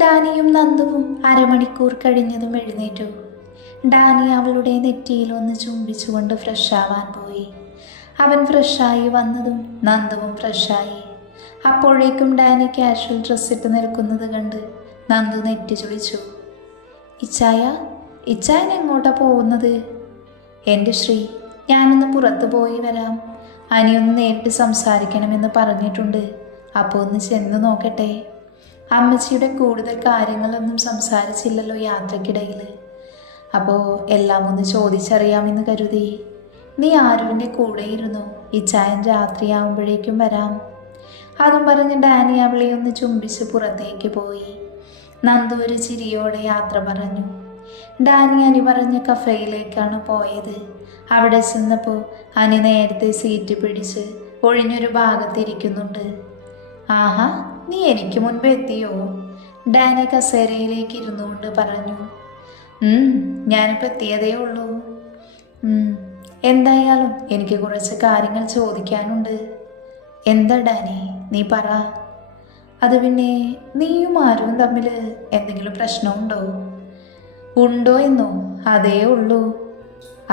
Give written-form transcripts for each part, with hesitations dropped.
ഡാനിയും നന്ദുവും അരമണിക്കൂർ കഴിഞ്ഞതും എഴുന്നേറ്റു. ഡാനി അവളുടെ നെറ്റിയിൽ ഒന്ന് ചുംബിച്ചുകൊണ്ട് ഫ്രഷാവാൻ പോയി. അവൻ ഫ്രഷായി വന്നതും നന്ദുവും ഫ്രഷായി. അപ്പോഴേക്കും ഡാനി കാഷ്വൽ ഡ്രസ്സിട്ട് നിൽക്കുന്നത് കണ്ട് നന്ദു നെറ്റി ചുളിച്ചു. ഇച്ചായ, ഇച്ചായൻ എങ്ങോട്ടാ പോകുന്നത്? എൻ്റെ ശ്രീ, ഞാനൊന്ന് പുറത്തു പോയി വരാം. അനിയൊന്ന് നേരിട്ട് സംസാരിക്കണമെന്ന് പറഞ്ഞിട്ടുണ്ട്. അപ്പോൾ ഒന്ന് ചെന്ന് നോക്കട്ടെ. അമ്മച്ചിയുടെ കൂടുതൽ കാര്യങ്ങളൊന്നും സംസാരിച്ചില്ലല്ലോ യാത്രക്കിടയിൽ. അപ്പോൾ എല്ലാം ഒന്ന് ചോദിച്ചറിയാമെന്ന് കരുതി. നീ ആരുവിൻ്റെ കൂടെ ഇരുന്നു, ഇച്ചായൻ രാത്രിയാവുമ്പോഴേക്കും വരാം. അതും പറഞ്ഞ് ഡാനി അവളെ ഒന്ന് ചുംബിച്ച് പുറത്തേക്ക് പോയി. നന്ദു ഒരു ചിരിയോടെ യാത്ര പറഞ്ഞു. ഡാനി അനി പറഞ്ഞ കഫേയിലേക്കാണ് പോയത്. അവിടെ ചെന്നപ്പോൾ അനി നേരത്തെ സീറ്റ് പിടിച്ച് ഒഴിഞ്ഞൊരു ഭാഗത്തിരിക്കുന്നുണ്ട്. ആഹാ, നീ എനിക്ക് മുൻപ് എത്തിയോ? ഡാനി കസേരയിലേക്ക് ഇരുന്നുകൊണ്ട് പറഞ്ഞു. ഞാനിപ്പോൾ എത്തിയതേ ഉള്ളൂ. എന്തായാലും എനിക്ക് കുറച്ച് കാര്യങ്ങൾ ചോദിക്കാനുണ്ട്. എന്താ ഡാനി, നീ പറ. അത് പിന്നെ നീയും ആരും തമ്മിൽ എന്തെങ്കിലും പ്രശ്നമുണ്ടോ? ഉണ്ടോ എന്നോ? അതേ ഉള്ളൂ.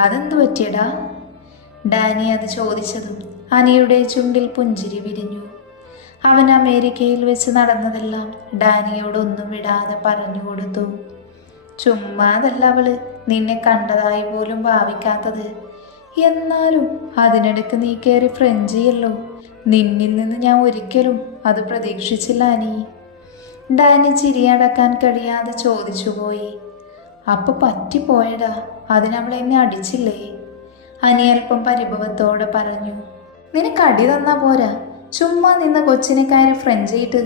അതെന്തു പറ്റിയടാ? ഡാനി അത് ചോദിച്ചതും അനിയുടെ ചുണ്ടിൽ പുഞ്ചിരി വിരിഞ്ഞു. അവൻ അമേരിക്കയിൽ വെച്ച് നടന്നതെല്ലാം ഡാനിയോടൊന്നും വിടാതെ പറഞ്ഞു കൊടുത്തു. ചുമ്മാതല്ല അവള് നിന്നെ കണ്ടതായി പോലും ഭാവിക്കാത്തത്. എന്നാലും അതിനിടയ്ക്ക് നീ കയറി ഫ്രഞ്ചിയല്ലോ. നിന്നിൽ നിന്ന് ഞാൻ ഒരിക്കലും അത് പ്രതീക്ഷിച്ചില്ല അനി. ഡാനി ചിരിയടക്കാൻ കഴിയാതെ ചോദിച്ചുപോയി. അപ്പൊ പറ്റിപ്പോയടാ, അതിനവളെ എന്നെ അടിച്ചില്ലേ? അനി അല്പം പരിഭവത്തോടെ പറഞ്ഞു. നിനക്ക് അടി തന്നാ പോരാ, ചുമ്മാ നിന്ന കൊച്ചിനെ കയറി ഫ്രഞ്ചിയിട്ട്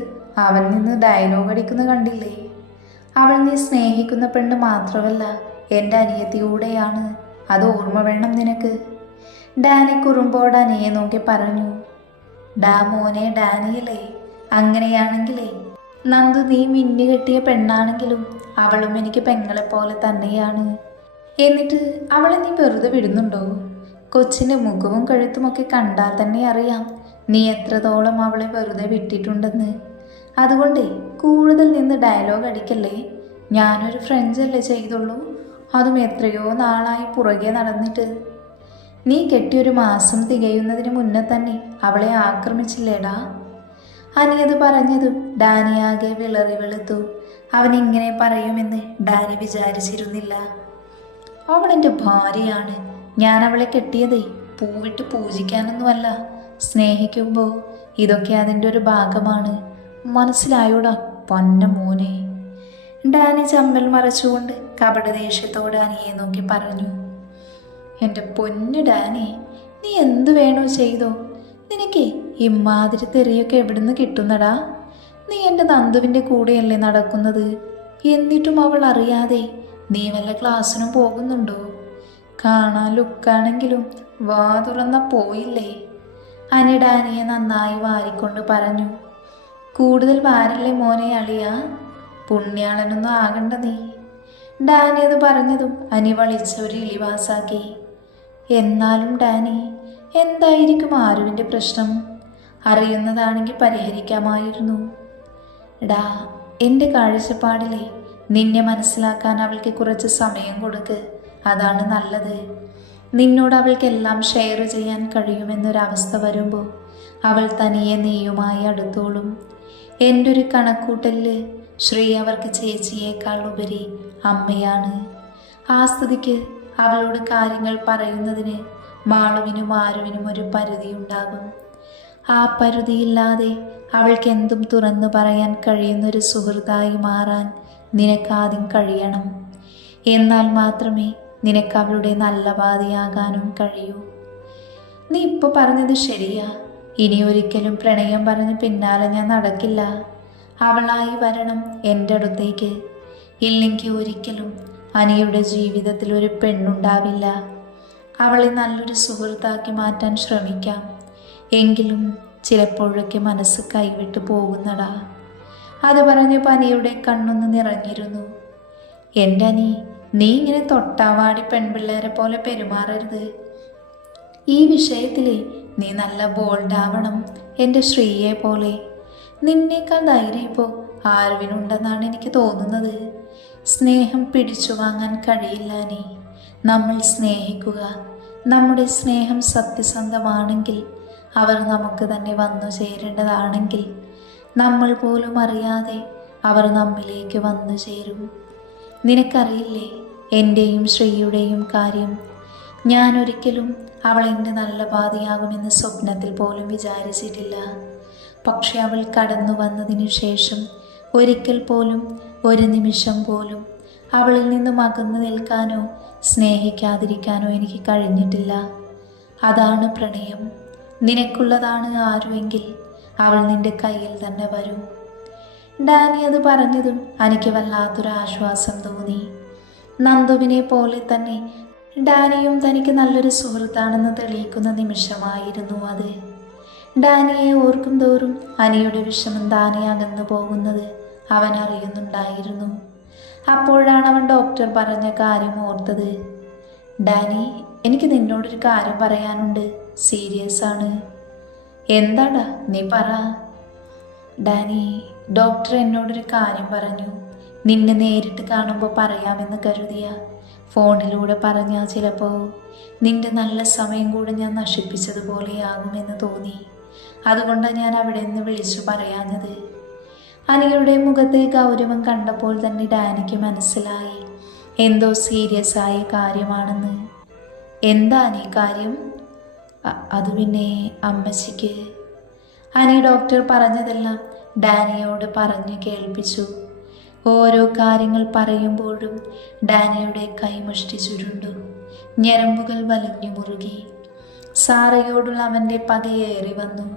അവൻ നിന്ന് ഡയലോഗ് അടിക്കുന്ന കണ്ടില്ലേ? അവൾ നീ സ്നേഹിക്കുന്ന പെണ്ണ് മാത്രമല്ല, എൻ്റെ അനിയത്തിയൂടെയാണ്. അത് ഓർമ്മ വേണം നിനക്ക്. ഡാനി കുറുമ്പോട് അനിയെ നോക്കി പറഞ്ഞു. ഡാ മോനെ ഡാനിയല്ലേ, അങ്ങനെയാണെങ്കിലേ നന്ദു നീ മിന്നി കെട്ടിയ പെണ്ണാണെങ്കിലും അവളും എനിക്ക് പെങ്ങളെപ്പോലെ തന്നെയാണ്. എന്നിട്ട് അവളെ നീ വെറുതെ വിടുന്നുണ്ടോ? കൊച്ചിൻ്റെ മുഖവും കഴുത്തുമൊക്കെ കണ്ടാൽ തന്നെ അറിയാം നീ എത്രത്തോളം അവളെ വെറുതെ വിട്ടിട്ടുണ്ടെന്ന്. അതുകൊണ്ടേ കൂടുതൽ നിന്ന് ഡയലോഗ് അടിക്കല്ലേ. ഞാനൊരു ഫ്രഞ്ചല്ലേ ചെയ്തുള്ളൂ, അതും എത്രയോ നാളായി പുറകെ നടന്നിട്ട്. നീ കെട്ടിയൊരു മാസം തികയുന്നതിന് മുന്നേ തന്നെ അവളെ ആക്രമിച്ചില്ലേടാ? അനിയത് പറഞ്ഞതും ഡാനിയാകെ വിളറി വെളുത്തു. അവൻ ഇങ്ങനെ പറയുമെന്ന് ഡാനി വിചാരിച്ചിരുന്നില്ല. അവളെൻ്റെ ഭാര്യയാണ്. ഞാൻ അവളെ കെട്ടിയതേ പൂവിട്ട് പൂജിക്കാനൊന്നുമല്ല. സ്നേഹിക്കുമ്പോൾ ഇതൊക്കെ അതിൻ്റെ ഒരു ഭാഗമാണ്. മനസ്സിലായോടാ പൊന്ന മോനെ? ഡാനി ചമ്മൽ മറച്ചുകൊണ്ട് കപടദേഷ്യത്തോടെ അനിയെ നോക്കി പറഞ്ഞു. എൻ്റെ പൊന്നു ഡാനി, നീ എന്തു വേണോ ചെയ്തോ. നിനക്ക് ഇമ്മാതിരി തെറിയൊക്കെ എവിടുന്ന് കിട്ടുന്നടാ? നീ എൻ്റെ നന്ദുവിൻ്റെ കൂടെയല്ലേ നടക്കുന്നത്? എന്നിട്ടും അവൾ അറിയാതെ നീ വല്ല ക്ലാസ്സിനും പോകുന്നുണ്ടോ? കാണാൻ ലുക്കാണെങ്കിലും വാ തുറന്ന പോയില്ലേ? അനി ഡാനിയെ നന്നായി വാരിക്കൊണ്ട് പറഞ്ഞു. കൂടുതൽ വാരല്ലേ മോനെ അളിയ, പുണ്യാളനൊന്നും ആകണ്ട നീ. ഡാനി അത് പറഞ്ഞതും അനി വളിച്ച ഒരു ഇളിവാസാക്കി. എന്നാലും ഡാനി, എന്തായിരിക്കും ആരുവിൻ്റെ പ്രശ്നം? അറിയുന്നതാണെങ്കിൽ പരിഹരിക്കാമായിരുന്നു. ഡാ, എൻ്റെ കാഴ്ചപ്പാടിലെ നിന്നെ മനസ്സിലാക്കാൻ അവൾക്ക് കുറച്ച് സമയം കൊടുക്ക്. അതാണ് നല്ലത്. നിന്നോട് അവൾക്കെല്ലാം ഷെയർ ചെയ്യാൻ കഴിയുമെന്നൊരവസ്ഥ വരുമ്പോൾ അവൾ തനിയെ നീയുമായി അടുത്തോളും. എൻ്റെ ഒരു കണക്കൂട്ടലിൽ ശ്രീ അവർക്ക് ചേച്ചിയേക്കാൾ ഉപരി അമ്മയാണ്. ആ സ്ഥിതിക്ക് അവളോട് കാര്യങ്ങൾ പറയുന്നതിന് മാളുവിനും ആരുവിനും ഒരു പരിധിയുണ്ടാകും. ആ പരിധിയില്ലാതെ അവൾക്ക് എന്തും തുറന്നു പറയാൻ കഴിയുന്നൊരു സുഹൃത്തായി മാറാൻ നിനക്കാദ്യം കഴിയണം. എന്നാൽ മാത്രമേ നിനക്ക് അവളുടെ നല്ല പാതിയാകാനും കഴിയൂ. നീ ഇപ്പോൾ പറഞ്ഞത് ശരിയാ. ഇനി ഒരിക്കലും പ്രണയം പറഞ്ഞ് പിന്നാലെ ഞാൻ നടക്കില്ല. അവളായി വരണം എൻ്റെ അടുത്തേക്ക്. ഇല്ലെങ്കിൽ ഒരിക്കലും അനിയുടെ ജീവിതത്തിൽ ഒരു പെണ്ണുണ്ടാവില്ല. അവളെ നല്ലൊരു സുഹൃത്താക്കി മാറ്റാൻ ശ്രമിക്കാം. എങ്കിലും ചിലപ്പോഴൊക്കെ മനസ്സ് കൈവിട്ടു പോകുന്നടാ. അത് പറഞ്ഞപ്പോൾ അനിയുടെ കണ്ണൊന്ന് നിറഞ്ഞിരുന്നു. എൻ്റെ അനി, നീ ഇങ്ങനെ തൊട്ടാവാടി പെൺപിള്ളേരെ പോലെ പെരുമാറരുത്. ഈ വിഷയത്തിൽ നീ നല്ല ബോൾഡാവണം, എൻ്റെ ശ്രീയെ പോലെ. നിന്നേക്കാൾ ധൈര്യം ഇപ്പോൾ ആർവിനുണ്ടെന്നാണ് എനിക്ക് തോന്നുന്നത്. സ്നേഹം പിടിച്ചു വാങ്ങാൻ കഴിയില്ല നീ. നമ്മൾ സ്നേഹിക്കുക. നമ്മുടെ സ്നേഹം സത്യസന്ധമാണെങ്കിൽ, അവർ നമുക്ക് തന്നെ വന്നു ചേരേണ്ടതാണെങ്കിൽ, നമ്മൾ പോലും അറിയാതെ അവർ നമ്മിലേക്ക് വന്നു ചേരും. നിനക്കറിയില്ലേ എൻ്റെയും ശ്രീയുടെയും കാര്യം? ഞാൻ ഒരിക്കലും അവൾ എൻ്റെ നല്ല പാതിയാകുമെന്ന് സ്വപ്നത്തിൽ പോലും വിചാരിച്ചിട്ടില്ല. പക്ഷെ അവൾ കടന്നു വന്നതിന് ശേഷം ഒരിക്കൽ പോലും, ഒരു നിമിഷം പോലും അവളിൽ നിന്നും അകന്നു നിൽക്കാനോ സ്നേഹിക്കാതിരിക്കാനോ എനിക്ക് കഴിഞ്ഞിട്ടില്ല. അതാണ് പ്രണയം. നിനക്കുള്ളതാണ് ആരുമെങ്കിൽ അവൾ നിന്റെ കയ്യിൽ തന്നെ വരും. ഡാനി അത് പറഞ്ഞതും എനിക്ക് വല്ലാത്തൊരാശ്വാസം തോന്നി. നന്ദുവിനെ പോലെ തന്നെ ഡാനിയും തനിക്ക് നല്ലൊരു സുഹൃത്താണെന്ന് തെളിയിക്കുന്ന നിമിഷമായിരുന്നു അത്. ഡാനിയെ ഓർക്കും തോറും അനിയുടെ വിഷമം താനെ അകന്നു പോകുന്നത് അവൻ അറിയുന്നുണ്ടായിരുന്നു. അപ്പോഴാണ് അവൻ ഡോക്ടർ പറഞ്ഞ കാര്യം ഓർത്തത്. ഡാനി, എനിക്ക് നിന്നോടൊരു കാര്യം പറയാനുണ്ട്. സീരിയസ് ആണ്. എന്താടാ, നീ പറ. ഡാനി, ഡോക്ടർ എന്നോടൊരു കാര്യം പറഞ്ഞു. നിന്നെ നേരിട്ട് കാണുമ്പോൾ പറയാമെന്ന് കരുതിയ. ഫോണിലൂടെ പറഞ്ഞാൽ ചിലപ്പോൾ നിന്റെ നല്ല സമയം കൂടെ ഞാൻ നശിപ്പിച്ചതുപോലെയാകുമെന്ന് തോന്നി. അതുകൊണ്ടാണ് ഞാൻ അവിടെ നിന്ന് വിളിച്ചു പറയാഞ്ഞത്. അനിയുടെ മുഖത്തെ ഗൗരവം കണ്ടപ്പോൾ തന്നെ ഡാനിക്ക് മനസ്സിലായി എന്തോ സീരിയസ് ആയ കാര്യമാണെന്ന്. എന്താ നീ കാര്യം? അത് പിന്നെ അമ്മച്ചിക്ക്. അനി ഡോക്ടർ പറഞ്ഞതെല്ലാം ഡാനിയോട് പറഞ്ഞു കേൾപ്പിച്ചു. ഓരോ കാര്യങ്ങൾ പറയുമ്പോഴും ഡാനിയുടെ കൈമുഷ്ടി ചുരുണ്ടു, ഞരമ്പുകൾ വലിഞ്ഞു മുറുകി. സാറയോടുള്ള അവൻ്റെ പകയേറി വന്നു.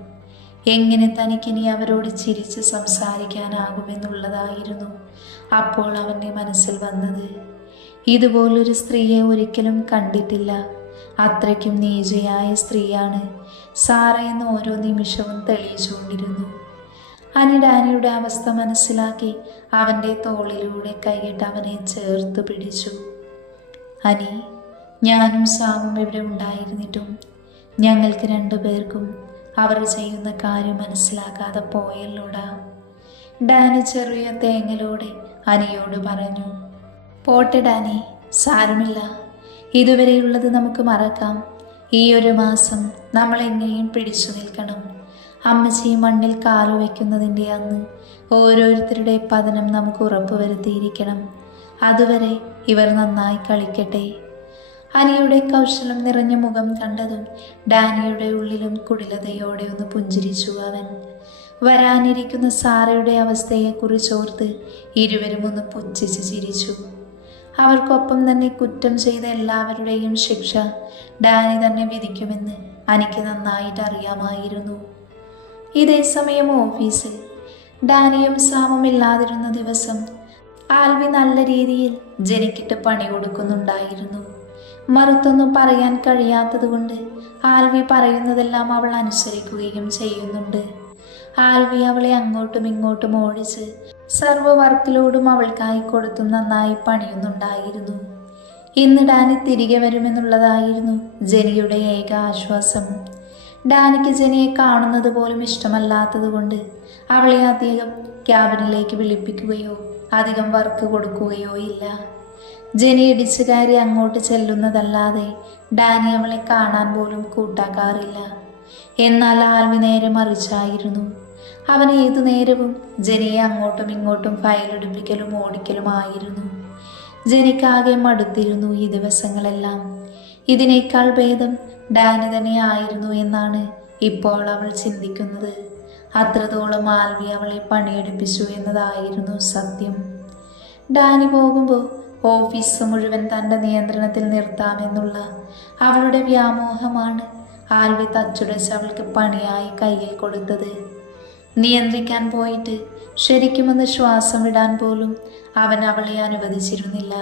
എങ്ങനെ തനിക്കിനി അവരോട് ചിരിച്ച് സംസാരിക്കാനാകുമെന്നുള്ളതായിരുന്നു അപ്പോൾ അവൻ്റെ മനസ്സിൽ വന്നത്. ഇതുപോലൊരു സ്ത്രീയെ ഒരിക്കലും കണ്ടിട്ടില്ല. അത്രയ്ക്കും നീചയായ സ്ത്രീയാണ് സാറ എന്ന് ഓരോ നിമിഷവും തെളിയിച്ചുകൊണ്ടിരുന്നു. അനി ഡാനിയുടെ അവസ്ഥ മനസ്സിലാക്കി അവൻ്റെ തോളിലൂടെ കൈയിട്ട് അവനെ ചേർത്ത് പിടിച്ചു. അനി, ഞാനും സാമും ഇവിടെ ഉണ്ടായിരുന്നിട്ടും ഞങ്ങൾക്ക് രണ്ടുപേർക്കും അവർ ചെയ്യുന്ന കാര്യം മനസ്സിലാക്കാതെ പോയല്ലോടാ. ഡാനി ചെറിയ തേങ്ങലോടെ അനിയോട് പറഞ്ഞു. പോട്ടെ ഡാനി, സാരമില്ല. ഇതുവരെയുള്ളത് നമുക്ക് മറക്കാം. ഈ ഒരു മാസം നമ്മൾ എങ്ങനെയും പിടിച്ചു നിൽക്കണം. അമ്മച്ചി മണ്ണിൽ കാലു വയ്ക്കുന്നതിൻ്റെ അന്ന് ഓരോരുത്തരുടെ പതനം നമുക്ക് ഉറപ്പുവരുത്തിയിരിക്കണം. അതുവരെ ഇവർ നന്നായി കളിക്കട്ടെ. അനിയുടെ കൗശലം നിറഞ്ഞ മുഖം കണ്ടതും ഡാനിയുടെ ഉള്ളിലും കുടിലതയോടെ ഒന്ന് പുഞ്ചിരിച്ചു അവൻ. വരാനിരിക്കുന്ന സാറയുടെ അവസ്ഥയെക്കുറിച്ചോർത്ത് ഇരുവരും ഒന്ന് പുച്ഛിച്ച് ചിരിച്ചു. അവർക്കൊപ്പം തന്നെ കുറ്റം ചെയ്ത എല്ലാവരുടെയും ശിക്ഷ ഡാനി തന്നെ വിധിക്കുമെന്ന് അനിക്ക് നന്നായിട്ട് അറിയാമായിരുന്നു. ഇതേ സമയം ഓഫീസിൽ ഡാനിയും സാമും ഇല്ലാതിരുന്ന ദിവസം ആൽവി നല്ല രീതിയിൽ ജനിക്കിട്ട് പണി കൊടുക്കുന്നുണ്ടായിരുന്നു. മറുത്തൊന്നും പറയാൻ കഴിയാത്തതുകൊണ്ട് ആൽവി പറയുന്നതെല്ലാം അവൾ അനുസരിക്കുകയും ചെയ്യുന്നുണ്ട്. ആൽവി അവളെ അങ്ങോട്ടും ഇങ്ങോട്ടും ഓടിച്ച് സർവ്വ വർക്കിലോടും അവൾക്കായി കൊടുത്തും നന്നായി പണിയുന്നുണ്ടായിരുന്നു. ഇന്ന് ഡാനി തിരികെ വരുമെന്നുള്ളതായിരുന്നു ജെനിയുടെ ഏക ആശ്വാസം. ഡാനിക്ക് ജെനിയെ കാണുന്നത് പോലും ഇഷ്ടമല്ലാത്തതുകൊണ്ട് അവളെ അധികം ക്യാബിനിലേക്ക് വിളിപ്പിക്കുകയോ അധികം വർക്ക് കൊടുക്കുകയോ ഇല്ല. ജെനി ഇടിച്ചു കയറി അങ്ങോട്ട് ചെല്ലുന്നതല്ലാതെ ഡാനി അവളെ കാണാൻ പോലും കൂട്ടാക്കാറില്ല. എന്നാൽ ആൽവി നേരെ മറിച്ചായിരുന്നു. അവൻ ഏതു നേരവും ജെനിയെ അങ്ങോട്ടും ഇങ്ങോട്ടും ഫയലെടുപ്പിക്കലും ഓടിക്കലുമായിരുന്നു. ജെനിക്കാകെ മടുത്തിരുന്നു ഈ ദിവസങ്ങളെല്ലാം. ഇതിനേക്കാൾ ഭേദം ഡാനി തന്നെയായിരുന്നു എന്നാണ് ഇപ്പോൾ അവൾ ചിന്തിക്കുന്നത്. അത്രത്തോളം ആൽവി അവളെ പണിയെടുപ്പിച്ചു എന്നതായിരുന്നു സത്യം. ഡാനി പോകുമ്പോൾ ഓഫീസ് മുഴുവൻ തൻ്റെ നിയന്ത്രണത്തിൽ നിർത്താമെന്നുള്ള അവളുടെ വ്യാമോഹമാണ് ആൽവി തച്ചുടച്ച് അവൾക്ക് പണിയായി കയ്യിൽ കൊടുത്തത്. നിയന്ത്രിക്കാൻ പോയിട്ട് ശരിക്കുമൊന്ന് ശ്വാസം വിടാൻ പോലും അവൻ അവളെ അനുവദിച്ചിരുന്നില്ല.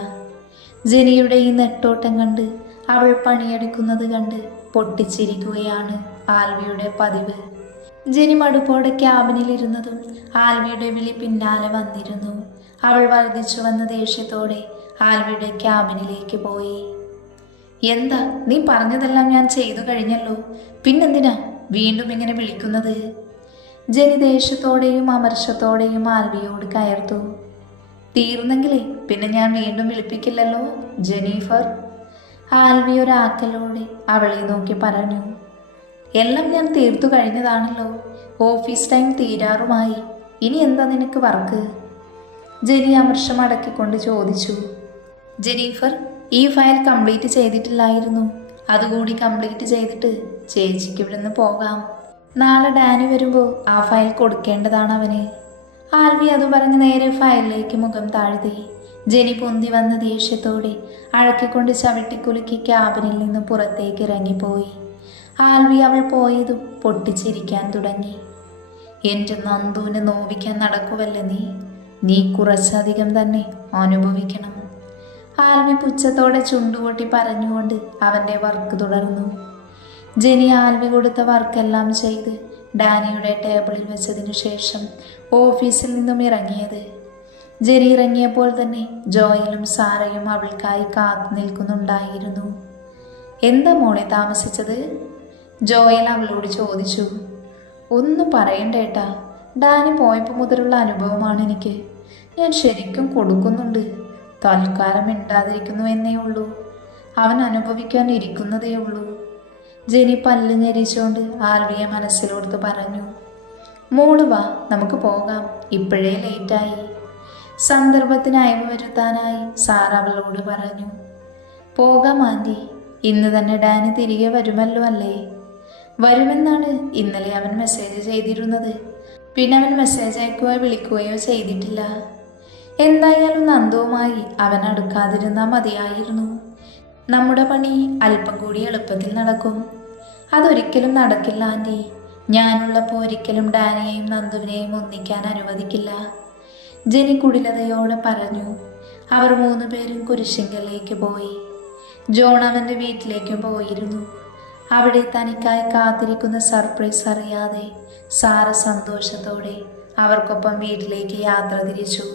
ജെനിയുടെ ഈ നെട്ടോട്ടം കണ്ട് അവൾ പണിയെടുക്കുന്നത് കണ്ട് പൊട്ടിച്ചിരിക്കുകയാണ് ആൽവിയുടെ പതിവ്. ജെനി മടുപ്പോടെ ക്യാബിനിലിരുന്നതും ആൽവിയുടെ വിളി പിന്നാലെ വന്നിരുന്നു. അവൾ വർദ്ധിച്ചു വന്ന ദേഷ്യത്തോടെ ആൽവിയുടെ ക്യാബിനിലേക്ക് പോയി. എന്താ, നീ പറഞ്ഞതെല്ലാം ഞാൻ ചെയ്തു കഴിഞ്ഞല്ലോ, പിന്നെന്തിനാ വീണ്ടും ഇങ്ങനെ വിളിക്കുന്നത്? ജെനി ദേഷ്യത്തോടെയും അമർഷത്തോടെയും ആൽവിയോട് കയർത്തു. തീർന്നെങ്കിലേ പിന്നെ ഞാൻ വീണ്ടും വിളിപ്പിക്കില്ലല്ലോ ജെനീഫർ. ആൽവി ഒരാക്കലോടെ അവളെ നോക്കി പറഞ്ഞു. എല്ലാം ഞാൻ തീർത്തു കഴിഞ്ഞതാണല്ലോ. Office time തീരാറുമായി. ഇനി എന്താ നിനക്ക് വർക്ക്? ജെനി അമർഷം അടക്കിക്കൊണ്ട് ചോദിച്ചു. ജെനീഫർ, ഈ ഫയൽ കംപ്ലീറ്റ് ചെയ്തിട്ടില്ലായിരുന്നു. അതുകൂടി കംപ്ലീറ്റ് ചെയ്തിട്ട് ചേച്ചിക്ക് ഇവിടുന്ന് പോകാം. നാളെ ഡാനി വരുമ്പോൾ ആ ഫയൽ കൊടുക്കേണ്ടതാണ് അവന്. ആൽവി അത് പറഞ്ഞ് നേരെ ഫയലിലേക്ക് മുഖം താഴ്ത്തി. ജെനി പൊന്തി വന്ന ദേഷ്യത്തോടെ അഴക്കിക്കൊണ്ട് ചവിട്ടിക്കുലുക്കി ക്യാബിനിൽ നിന്ന് പുറത്തേക്ക് ഇറങ്ങിപ്പോയി. ആൽവി അവൾ പോയതും പൊട്ടിച്ചിരിക്കാൻ തുടങ്ങി. എൻ്റെ നന്ദുവിനെ നോവിക്കാൻ നടക്കുവല്ലേ നീ കുറച്ചധികം തന്നെ അനുഭവിക്കണം. ആൽവി പുച്ഛത്തോടെ ചുണ്ടുകൊട്ടി പറഞ്ഞുകൊണ്ട് അവൻ്റെ വർക്ക് തുടർന്നു. ജെനി ആൽവി കൊടുത്ത വർക്കെല്ലാം ചെയ്ത് ഡാനിയുടെ ടേബിളിൽ വെച്ചതിനു ശേഷം ഓഫീസിൽ നിന്നും ഇറങ്ങിയത്. ജെനി ഇറങ്ങിയപ്പോൾ തന്നെ ജോയലും സാറയും അവൾക്കായി കാത്തു നിൽക്കുന്നുണ്ടായിരുന്നു. എന്താ മോളെ താമസിച്ചത്? ജോയൽ അവളോട് ചോദിച്ചു. ഒന്നും പറയണ്ടേട്ടാ, ഡാനി പോയപ്പോൾ മുതലുള്ള അനുഭവമാണ് എനിക്ക്. ഞാൻ ശരിക്കും കൊടുക്കുന്നുണ്ട്. തൽക്കാലം മിണ്ടാതിരിക്കുന്നു എന്നേ ഉള്ളൂ. അവൻ അനുഭവിക്കാൻ ഇരിക്കുന്നതേ ഉള്ളൂ. ജെനി പല്ല് ഞെരിച്ചുകൊണ്ട് ആൽവിയെ മനസ്സിലോർത്ത് പറഞ്ഞു. മോള് വാ, നമുക്ക് പോകാം. ഇപ്പോഴേ ലേറ്റായി. സന്ദർഭത്തിന് അയവ് വരുത്താനായി സാർ അവളോട് പറഞ്ഞു. പോകാം ആൻറ്റി. ഇന്ന് തന്നെ ഡാനി തിരികെ വരുമല്ലോ അല്ലേ? വരുമെന്നാണ് ഇന്നലെ അവൻ മെസ്സേജ് ചെയ്തിരുന്നത്. പിന്നെ അവൻ മെസ്സേജ് അയക്കുകയോ വിളിക്കുകയോ ചെയ്തിട്ടില്ല. എന്തായാലും നന്ദുവുമായി അവൻ അടുക്കാതിരുന്നാൽ മതിയായിരുന്നു. നമ്മുടെ പണി അല്പം കൂടി എളുപ്പത്തിൽ നടക്കും. അതൊരിക്കലും നടക്കില്ല ആൻറ്റി. ഞാനുള്ളപ്പോൾ ഒരിക്കലും ഡാനിയെയും നന്ദുവിനെയും ഒന്നിക്കാൻ അനുവദിക്കില്ല, ജെനി കുടിലതയോടെ പറഞ്ഞു. അവർ 3 പേരും കുരിശിങ്കലേക്ക് പോയി. ജോൺ അവൻ്റെ വീട്ടിലേക്കും പോയിരുന്നു. അവിടെ തനിക്കായി കാത്തിരിക്കുന്ന സർപ്രൈസ് അറിയാതെ സാറ സന്തോഷത്തോടെ അവർക്കൊപ്പം വീട്ടിലേക്ക് യാത്ര തിരിച്ചു.